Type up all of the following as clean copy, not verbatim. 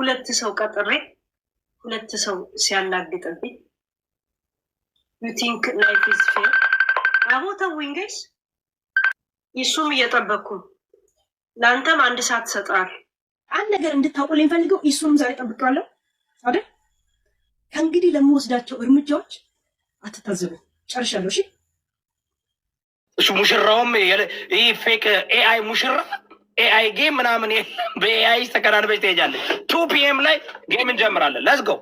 ሁለት ሰው ቀጥሬ ሁለት ሰው ሲያላግጥብኝ you think life is fair? ተውኝ ጋይስ። ይሱም እየጠበቅኩ ለአንተም አንድ ሰዓት ሰጣል። አንድ ነገር እንድታውቁልኝ ፈልገው ይሱም ዛሬ ጠብቀዋለሁ አይደል? ከእንግዲህ ለምወስዳቸው እርምጃዎች አትታዘቡ። ጨርሻለሁ። እሺ ሙሽራውም ይሄ ፌክ ኤአይ ሙሽራ ኤአይ ጌም ምናምን በኤአይ ተቀራርበሽ ትሄጃለሽ። 2 PM ላይ ጌም እንጀምራለን። ሌትስ ጎ።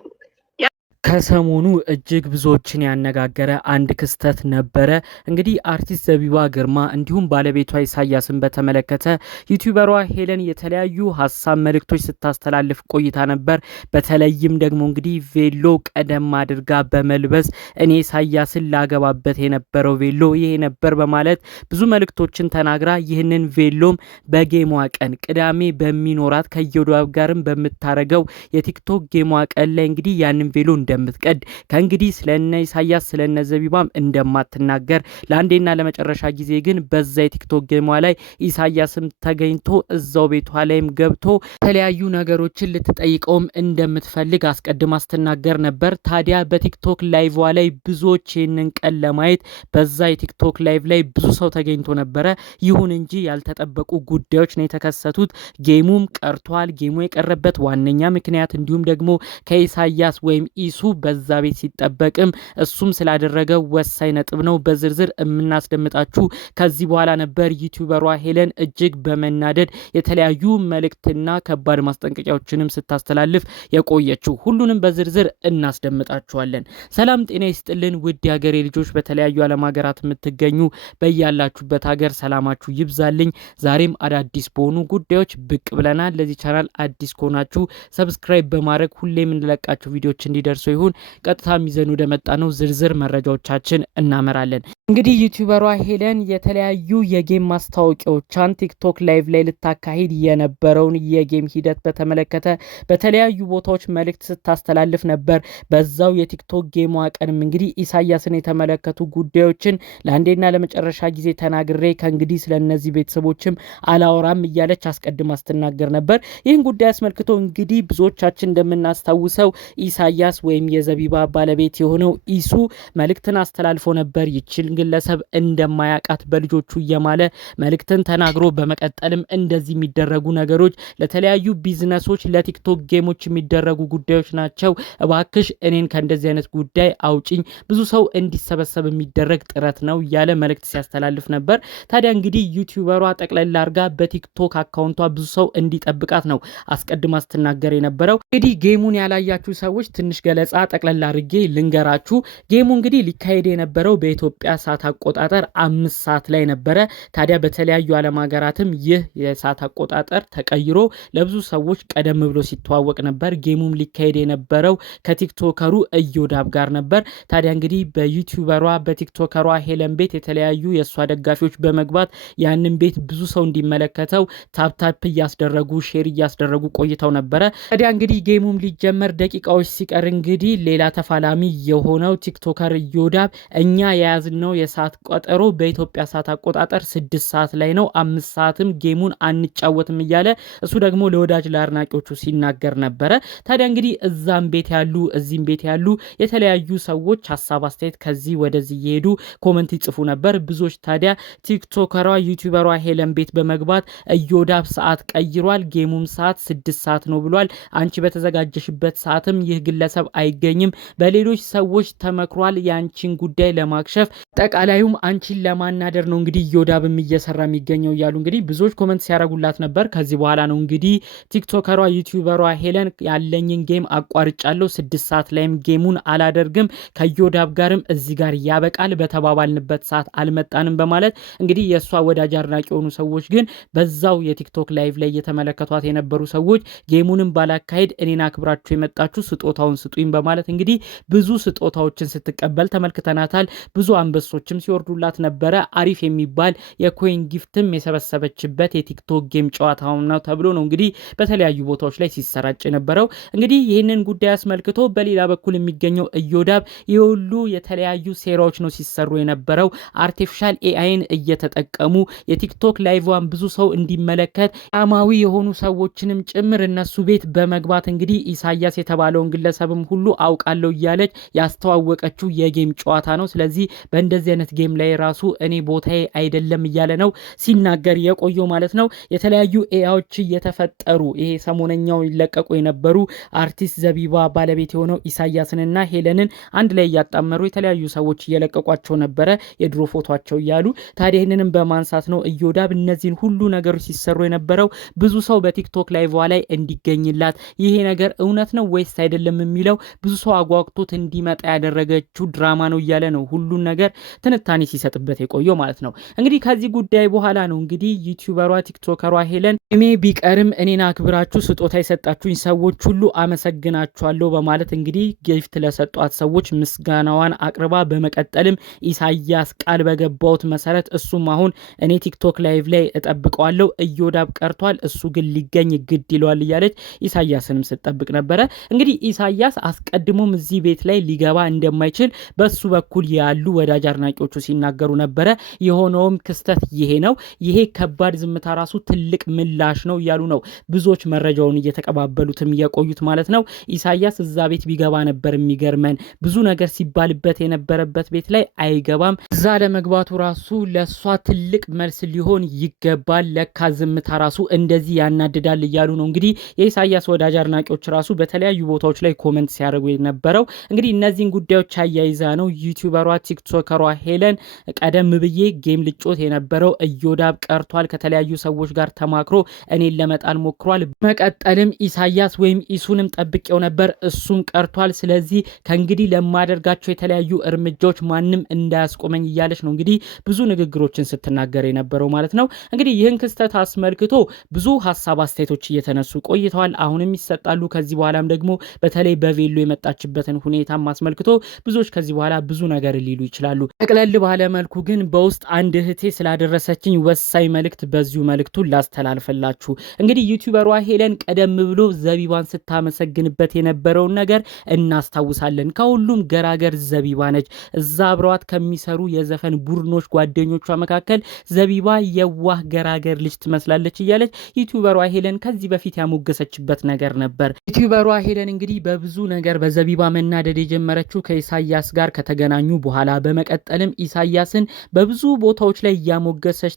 ከሰሞኑ እጅግ ብዙዎችን ያነጋገረ አንድ ክስተት ነበረ። እንግዲህ አርቲስት ዘቢባ ግርማ እንዲሁም ባለቤቷ ኢሳያስን በተመለከተ ዩቲዩበሯ ሄለን የተለያዩ ሀሳብ መልእክቶች ስታስተላልፍ ቆይታ ነበር። በተለይም ደግሞ እንግዲህ ቬሎ ቀደም አድርጋ በመልበስ እኔ ኢሳያስን ላገባበት የነበረው ቬሎ ይሄ ነበር በማለት ብዙ መልእክቶችን ተናግራ ይህንን ቬሎም በጌሟ ቀን ቅዳሜ በሚኖራት ከዮዳብ ጋርም በምታረገው የቲክቶክ ጌሟ ቀን ላይ እንግዲህ ያንን ቬሎ እንደምትቀድ ከእንግዲህ ስለነ ኢሳያስ ስለነ ዘቢባም እንደማትናገር ለአንዴና ለመጨረሻ ጊዜ ግን በዛ የቲክቶክ ጌሟ ላይ ኢሳያስም ተገኝቶ እዛው ቤቷ ላይም ገብቶ የተለያዩ ነገሮችን ልትጠይቀውም እንደምትፈልግ አስቀድማ ስትናገር ነበር። ታዲያ በቲክቶክ ላይቭ ላይ ብዙዎች ይህንን ቀን ለማየት በዛ የቲክቶክ ላይቭ ላይ ብዙ ሰው ተገኝቶ ነበረ። ይሁን እንጂ ያልተጠበቁ ጉዳዮች ነው የተከሰቱት። ጌሙም ቀርቷል። ጌሙ የቀረበት ዋነኛ ምክንያት እንዲሁም ደግሞ ከኢሳያስ ወይም ኢሱ በዛ ቤት ሲጠበቅም እሱም ስላደረገው ወሳኝ ነጥብ ነው በዝርዝር የምናስደምጣችሁ። ከዚህ በኋላ ነበር ዩቲዩበሯ ሄለን እጅግ በመናደድ የተለያዩ መልእክትና ከባድ ማስጠንቀቂያዎችንም ስታስተላልፍ የቆየችው። ሁሉንም በዝርዝር እናስደምጣችኋለን። ሰላም ጤና ይስጥልን ውድ የሀገሬ ልጆች፣ በተለያዩ ዓለም ሀገራት የምትገኙ በያላችሁበት ሀገር ሰላማችሁ ይብዛልኝ። ዛሬም አዳዲስ በሆኑ ጉዳዮች ብቅ ብለናል። ለዚህ ቻናል አዲስ ከሆናችሁ ሰብስክራይብ በማድረግ ሁሌም እንለቃችሁ ቪዲዮዎች እንዲደርሱ ይሁን። ቀጥታ ሚዘኑ ወደመጣ ነው ዝርዝር መረጃዎቻችን እናመራለን። እንግዲህ ዩቲዩበሯ ሄለን የተለያዩ የጌም ማስታወቂያዎቿን ቲክቶክ ላይቭ ላይ ልታካሂድ የነበረውን የጌም ሂደት በተመለከተ በተለያዩ ቦታዎች መልእክት ስታስተላልፍ ነበር። በዛው የቲክቶክ ጌሟ ቀንም እንግዲህ ኢሳያስን የተመለከቱ ጉዳዮችን ለአንዴና ለመጨረሻ ጊዜ ተናግሬ ከእንግዲህ ስለነዚህ ቤተሰቦችም አላወራም እያለች አስቀድማ ስትናገር ነበር። ይህን ጉዳይ አስመልክቶ እንግዲህ ብዙዎቻችን እንደምናስታውሰው ኢሳያስ ወይም የዘቢባ ባለቤት የሆነው ኢሱ መልእክትን አስተላልፎ ነበር። ይችል ግለሰብ እንደማያቃት በልጆቹ እየማለ መልእክትን ተናግሮ በመቀጠልም እንደዚህ የሚደረጉ ነገሮች ለተለያዩ ቢዝነሶች ለቲክቶክ ጌሞች የሚደረጉ ጉዳዮች ናቸው፣ እባክሽ እኔን ከእንደዚህ አይነት ጉዳይ አውጪኝ፣ ብዙ ሰው እንዲሰበሰብ የሚደረግ ጥረት ነው እያለ መልእክት ሲያስተላልፍ ነበር። ታዲያ እንግዲህ ዩቲዩበሯ ጠቅለል አድርጋ በቲክቶክ አካውንቷ ብዙ ሰው እንዲጠብቃት ነው አስቀድማ ስትናገር የነበረው። እንግዲህ ጌሙን ያላያችሁ ሰዎች ትንሽ ገለጻ ጠቅለል አድርጌ ልንገራችሁ። ጌሙ እንግዲህ ሊካሄድ የነበረው በኢትዮጵያ ሰዓት አቆጣጠር 5 ሰዓት ላይ ነበረ። ታዲያ በተለያዩ ዓለም ሀገራትም ይህ የሰዓት አቆጣጠር ተቀይሮ ለብዙ ሰዎች ቀደም ብሎ ሲተዋወቅ ነበር። ጌሙም ሊካሄድ የነበረው ከቲክቶከሩ እዮዳብ ጋር ነበር። ታዲያ እንግዲህ በዩቲዩበሯ በቲክቶከሯ ሄለን ቤት የተለያዩ የእሷ ደጋፊዎች በመግባት ያንን ቤት ብዙ ሰው እንዲመለከተው ታፕታፕ እያስደረጉ ሼር እያስደረጉ ቆይተው ነበረ። ታዲያ እንግዲህ ጌሙም ሊጀመር ደቂቃዎች ሲቀር እንግዲህ ሌላ ተፋላሚ የሆነው ቲክቶከር እዮዳብ እኛ የያዝነው የሰዓት ቀጠሮ በኢትዮጵያ ሰዓት አቆጣጠር 6 ሰዓት ላይ ነው፣ 5 ሰዓትም ጌሙን አንጫወትም እያለ እሱ ደግሞ ለወዳጅ ለአድናቂዎቹ ሲናገር ነበረ። ታዲያ እንግዲህ እዛም ቤት ያሉ እዚህም ቤት ያሉ የተለያዩ ሰዎች ሀሳብ አስተያየት ከዚህ ወደዚህ እየሄዱ ኮመንት ይጽፉ ነበር። ብዙዎች ታዲያ ቲክቶከሯ ዩቲዩበሯ ሄለን ቤት በመግባት እዮዳብ ሰዓት ቀይሯል፣ ጌሙም ሰዓት 6 ሰዓት ነው ብሏል፣ አንቺ በተዘጋጀሽበት ሰዓትም ይህ ግለሰብ አይገኝም፣ በሌሎች ሰዎች ተመክሯል ያንቺን ጉዳይ ለማክሸፍ ጠቃላዩም አንቺን ለማናደር ነው እንግዲህ እዮዳብም እየሰራ የሚገኘው እያሉ እንግዲህ ብዙዎች ኮመንት ሲያረጉላት ነበር። ከዚህ በኋላ ነው እንግዲህ ቲክቶከሯ ዩቲዩበሯ ሄለን ያለኝን ጌም አቋርጫለሁ፣ 6 ሰዓት ላይም ጌሙን አላደርግም፣ ከእዮዳብ ጋርም እዚህ ጋር ያበቃል፣ በተባባልንበት ሰዓት አልመጣንም በማለት እንግዲህ የእሷ ወዳጅ አድናቂ የሆኑ ሰዎች ግን በዛው የቲክቶክ ላይቭ ላይ እየተመለከቷት የነበሩ ሰዎች ጌሙንም ባላካሄድ እኔን አክብራችሁ የመጣችሁ ስጦታውን ስጡኝ በማለት እንግዲህ ብዙ ስጦታዎችን ስትቀበል ተመልክተናታል። ብዙ አንበሶች ክሶችም ሲወርዱላት ነበረ። አሪፍ የሚባል የኮይን ጊፍትም የሰበሰበችበት የቲክቶክ ጌም ጨዋታው ነው ተብሎ ነው እንግዲህ በተለያዩ ቦታዎች ላይ ሲሰራጭ የነበረው። እንግዲህ ይህንን ጉዳይ አስመልክቶ በሌላ በኩል የሚገኘው እዮዳብ የሁሉ የተለያዩ ሴራዎች ነው ሲሰሩ የነበረው። አርቲፊሻል ኤአይን እየተጠቀሙ የቲክቶክ ላይቭዋን ብዙ ሰው እንዲመለከት አማዊ የሆኑ ሰዎችንም ጭምር እነሱ ቤት በመግባት እንግዲህ ኢሳያስ የተባለውን ግለሰብም ሁሉ አውቃለሁ እያለች ያስተዋወቀችው የጌም ጨዋታ ነው። ስለዚህ በእንደዚህ አይነት ጌም ላይ ራሱ እኔ ቦታዬ አይደለም እያለ ነው ሲናገር የቆየው ማለት ነው። የተለያዩ ኤአይዎች እየተፈጠሩ ይሄ ሰሞነኛው ይለቀቁ የነበሩ አርቲስት ዘቢባ ባለቤት የሆነው ኢሳያስንና ሄለንን አንድ ላይ እያጣመሩ የተለያዩ ሰዎች እየለቀቋቸው ነበረ የድሮ ፎቶቸው እያሉ። ታዲያ ይህንንም በማንሳት ነው እዮዳብ እነዚህን ሁሉ ነገሮች ሲሰሩ የነበረው ብዙ ሰው በቲክቶክ ላይቭ ላይ እንዲገኝላት ይሄ ነገር እውነት ነው ወይስ አይደለም የሚለው ብዙ ሰው አጓግቶት እንዲመጣ ያደረገችው ድራማ ነው እያለ ነው ሁሉን ነገር ትንታኔ ሲሰጥበት የቆየው ማለት ነው። እንግዲህ ከዚህ ጉዳይ በኋላ ነው እንግዲህ ዩቲዩበሯ ቲክቶከሯ ሄለን እኔ ቢቀርም እኔን አክብራችሁ ስጦታ የሰጣችሁኝ ሰዎች ሁሉ አመሰግናችኋለሁ በማለት እንግዲህ ጊፍት ለሰጧት ሰዎች ምስጋናዋን አቅርባ በመቀጠልም ኢሳያስ ቃል በገባውት መሰረት እሱም አሁን እኔ ቲክቶክ ላይቭ ላይ እጠብቀዋለሁ እዮዳብ ቀርቷል እሱ ግን ሊገኝ ግድ ይለዋል እያለች ኢሳያስንም ስትጠብቅ ነበረ። እንግዲህ ኢሳያስ አስቀድሞም እዚህ ቤት ላይ ሊገባ እንደማይችል በሱ በኩል ያሉ ወዳጅ አድናቂዎቹ ሲናገሩ ነበረ። የሆነውም ክስተት ይሄ ነው። ይሄ ከባድ ዝምታ ራሱ ትልቅ ምላሽ ነው እያሉ ነው ብዙዎች መረጃውን እየተቀባበሉትም የቆዩት ማለት ነው። ኢሳያስ እዛ ቤት ቢገባ ነበር የሚገርመን። ብዙ ነገር ሲባልበት የነበረበት ቤት ላይ አይገባም። እዛ ለመግባቱ ራሱ ለሷ ትልቅ መልስ ሊሆን ይገባል። ለካ ዝምታ ራሱ እንደዚህ ያናድዳል እያሉ ነው እንግዲህ የኢሳያስ ወዳጅ አድናቂዎች ራሱ በተለያዩ ቦታዎች ላይ ኮመንት ሲያደርጉ የነበረው። እንግዲህ እነዚህን ጉዳዮች አያይዛ ነው ዩቲዩበሯ ቲክቶከሯ ሄለን ቀደም ብዬ ጌም ልጮት የነበረው እዮዳብ ቀርቷል፣ ከተለያዩ ሰዎች ጋር ተማክሮ እኔን ለመጣል ሞክሯል፣ መቀጠልም ኢሳያስ ወይም ኢሱንም ጠብቄው ነበር እሱም ቀርቷል፣ ስለዚህ ከእንግዲህ ለማደርጋቸው የተለያዩ እርምጃዎች ማንም እንዳያስቆመኝ እያለች ነው እንግዲህ ብዙ ንግግሮችን ስትናገር የነበረው ማለት ነው። እንግዲህ ይህን ክስተት አስመልክቶ ብዙ ሀሳብ አስተያየቶች እየተነሱ ቆይተዋል። አሁንም ይሰጣሉ። ከዚህ በኋላም ደግሞ በተለይ በቬሎ የመጣችበትን ሁኔታም አስመልክቶ ብዙዎች ከዚህ በኋላ ብዙ ነገር ሊሉ ይችላሉ። ጠቅለል ባለ መልኩ ግን በውስጥ አንድ እህቴ ስላደረሰችኝ ወሳኝ መልእክት በዚሁ መልእክቱን ላስተላልፈላችሁ። እንግዲህ ዩቲዩበሯ ሄለን ቀደም ብሎ ዘቢባን ስታመሰግንበት የነበረውን ነገር እናስታውሳለን። ከሁሉም ገራገር ዘቢባ ነች። እዛ አብረዋት ከሚሰሩ የዘፈን ቡድኖች ጓደኞቿ መካከል ዘቢባ የዋህ ገራገር ልጅ ትመስላለች እያለች ዩቲዩበሯ ሄለን ከዚህ በፊት ያሞገሰችበት ነገር ነበር። ዩቲዩበሯ ሄለን እንግዲህ በብዙ ነገር በዘቢባ መናደድ የጀመረችው ከኢሳያስ ጋር ከተገናኙ በኋላ በመቀጠልም ኢሳያስን በብዙ ቦታዎች ላይ እያሞገሰች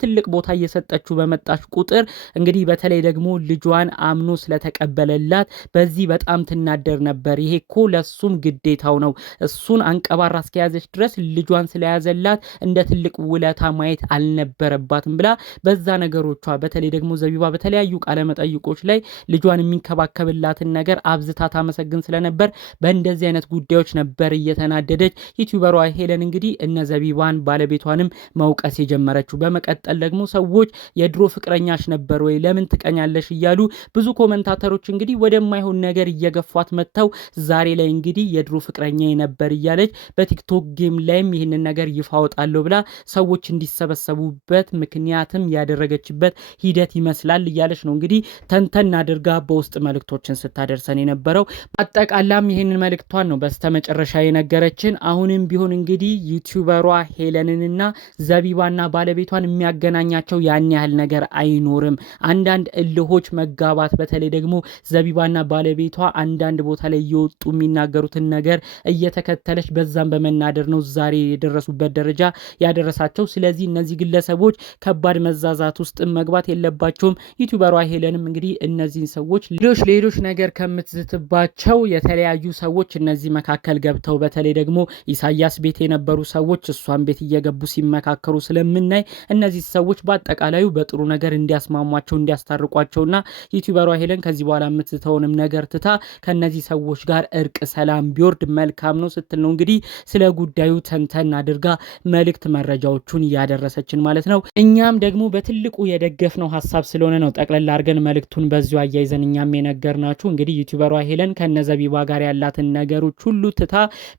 ትልቅ ቦታ እየሰጠችው በመጣች ቁጥር እንግዲህ በተለይ ደግሞ ልጇን አምኖ ስለተቀበለላት በዚህ በጣም ትናደር ነበር። ይሄ እኮ ለሱም ግዴታው ነው፣ እሱን አንቀባራ እስከያዘች ድረስ ልጇን ስለያዘላት እንደ ትልቅ ውለታ ማየት አልነበረባትም ብላ በዛ ነገሮቿ በተለይ ደግሞ ዘቢባ በተለያዩ ቃለ መጠይቆች ላይ ልጇን የሚንከባከብላትን ነገር አብዝታ ታመሰግን ስለነበር በእንደዚህ አይነት ጉዳዮች ነበር እየተናደደች ዩቲዩበሯ ሄለን እንግዲህ እነ ዘቢባን ባለቤቷንም መውቀስ የጀመረችው። በመቀጠል ደግሞ ሰዎች የድሮ ፍቅረኛሽ ነበር ወይ ለምን ትቀኛለሽ እያሉ ብዙ ኮመንታተሮች እንግዲህ ወደማይሆን ነገር እየገፏት መጥተው ዛሬ ላይ እንግዲህ የድሮ ፍቅረኛ ነበር እያለች በቲክቶክ ጌም ላይም ይህንን ነገር ይፋ አወጣለሁ ብላ ሰዎች እንዲሰበሰቡበት ምክንያትም ያደረገችበት ሂደት ይመስላል እያለች ነው እንግዲህ ተንተን አድርጋ በውስጥ መልእክቶችን ስታደርሰን የነበረው። አጠቃላም ይህንን መልእክቷን ነው በስተመጨረሻ የነገረችን። አሁንም ቢሆን እንግዲህ ዩቲዩበሯ ሄለንንና ዘቢባና ባለቤቷን የሚያገናኛቸው ያን ያህል ነገር አይኖርም። አንዳንድ እልሆች መጋባት በተለይ ደግሞ ዘቢባና ባለቤቷ አንዳንድ ቦታ ላይ እየወጡ የሚናገሩትን ነገር እየተከተለች በዛም በመናደር ነው ዛሬ የደረሱበት ደረጃ ያደረሳቸው። ስለዚህ እነዚህ ግለሰቦች ከባድ መዛዛት ውስጥ መግባት የለባቸውም። ዩቲዩበሯ ሄለንም እንግዲህ እነዚህን ሰዎች ሌሎች ነገር ከምትዝትባቸው የተለያዩ ሰዎች እነዚህ መካከል ገብተው በተለይ ደግሞ ኢሳያስ ቤት የነበሩ ሰዎች እሷን ቤት እየገቡ ሲመካከሩ ስለምናይ እነዚህ ሰዎች በአጠቃላዩ በጥሩ ነገር እንዲያስማሟቸው እንዲያስታርቋቸውና ዩቲዩበሯ ሄለን ከዚህ በኋላ የምትተውንም ነገር ትታ ከነዚህ ሰዎች ጋር እርቅ ሰላም ቢወርድ መልካም ነው ስትል ነው እንግዲህ ስለ ጉዳዩ ተንተን አድርጋ መልእክት መረጃዎቹን እያደረሰችን ማለት ነው። እኛም ደግሞ በትልቁ የደገፍነው ሀሳብ ስለሆነ ነው ጠቅለል አድርገን መልእክቱን በዚሁ አያይዘን እኛም የነገርናችሁ። እንግዲህ ዩቲዩበሯ ሄለን ከነዘቢባ ጋር ያላትን ነገሮች ሁሉ ትታ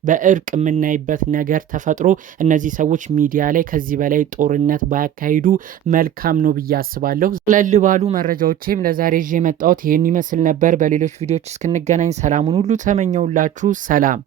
በእርቅ የምናይበት ነገር ተፈጥሮ እነዚህ ሰዎች ሚዲያ ላይ ከዚህ በላይ ጦርነት ባያካሂዱ መልካም ነው ብዬ አስባለሁ። ቀለል ባሉ መረጃዎችም ለዛሬ ይዤ የመጣሁት ይህን ይመስል ነበር። በሌሎች ቪዲዮዎች እስክንገናኝ ሰላሙን ሁሉ ተመኘውላችሁ። ሰላም